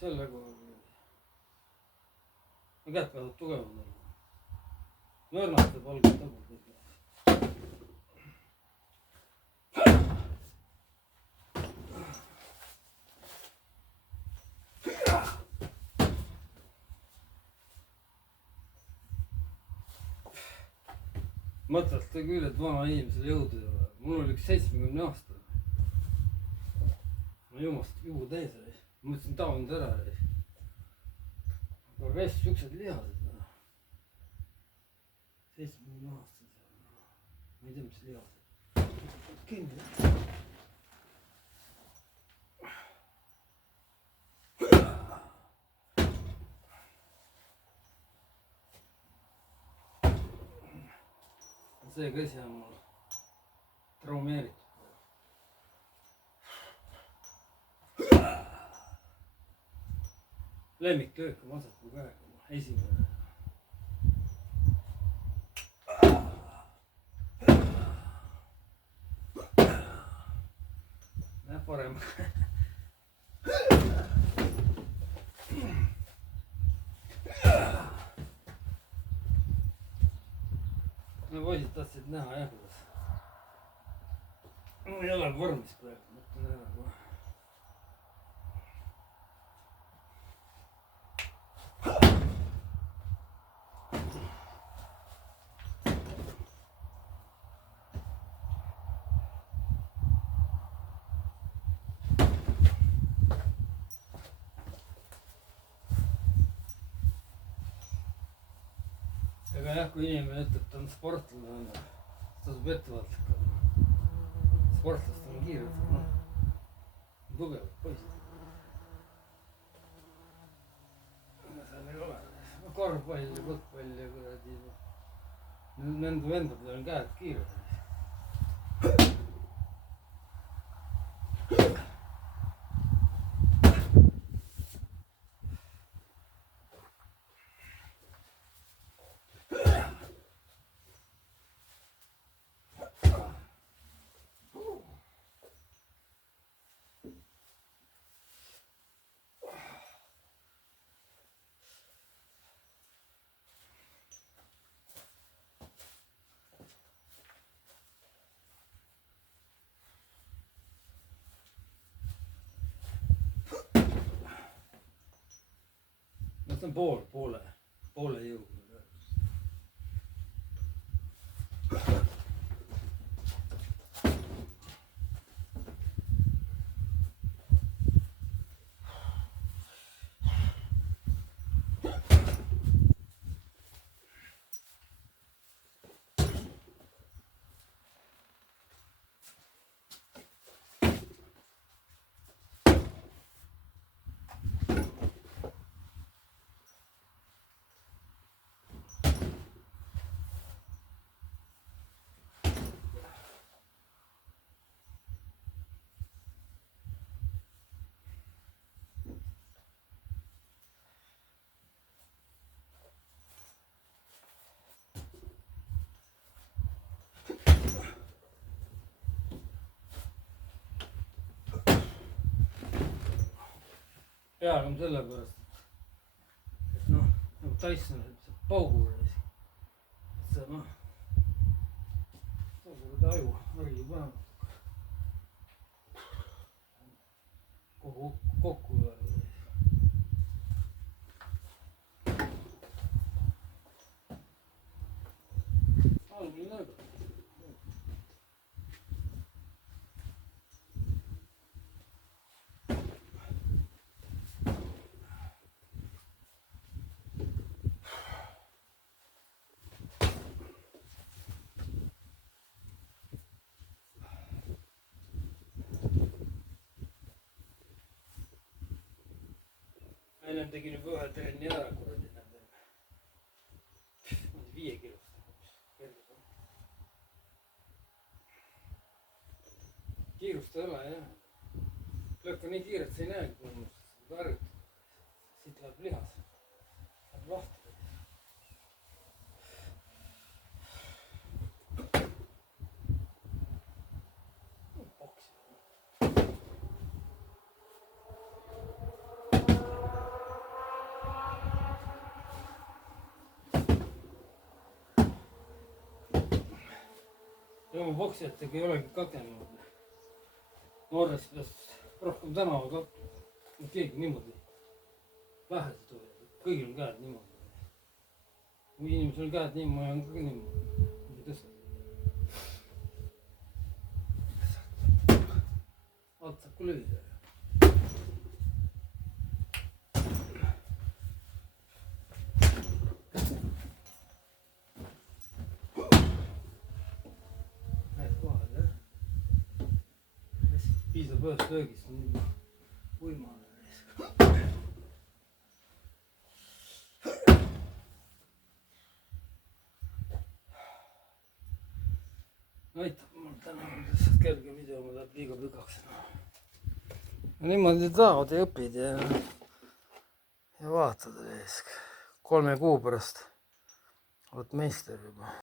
selle koha peal. käed peavad tugevad olema. Nõrnastab valget tabub kõik. mõtled küll, et vana inimesel jõudu ei ole. mul oli üks 70 aastane. ma jumast juhu täis oli. mõtlesin taonud ära. aga rest siuksed lihased. 70 aastased. ma ei tea, mis lihased. kinni. see käsi on mul traumeeritud. lemmiklöök on vasaku käega, esimene. parem. no poisid tahtsid näha jah, kuidas. mul ei ole vormis praegu, mõtlen ära kohe. aga jah, kui inimene ütleb, ta on sportlane, siis tasub ettevaatlik olla. sportlased on kiired, noh, tugevad poisid. seal ei ole korvpall ja võtpall ja kuradi. Nende vendadel on käed kiired. see on poole jõuga. peaaegu sellepärast, et noh, nagu Tyson saab paugule. see noh, saab aju harjub vähemalt kogu kokku. algul ei näe. ennem tegin juba ühe trenni ära, kuradi nendega. 5 kilost. kiirust ei ole jah. lööb ka nii kiirelt, sa ei näegi põhimõtteliselt. harjutab. siit läheb lihas. Läheb lahti. tema poksijatega ei olegi kakenud. Norras peas rohkem tänavaga keegi niimoodi vähesed tulevad, kõigil on käed niimoodi. Kui inimesel on käed niimoodi, on ka niimoodi. Ei tõsta. Alt saab ka lüüa. Piisab ühest löögist, uimane. Aitab mul täna kerge video, ma läheb liiga pikaks. Niimoodi tahavad ja õpid ja vaatad. 3 kuu pärast oled meister juba.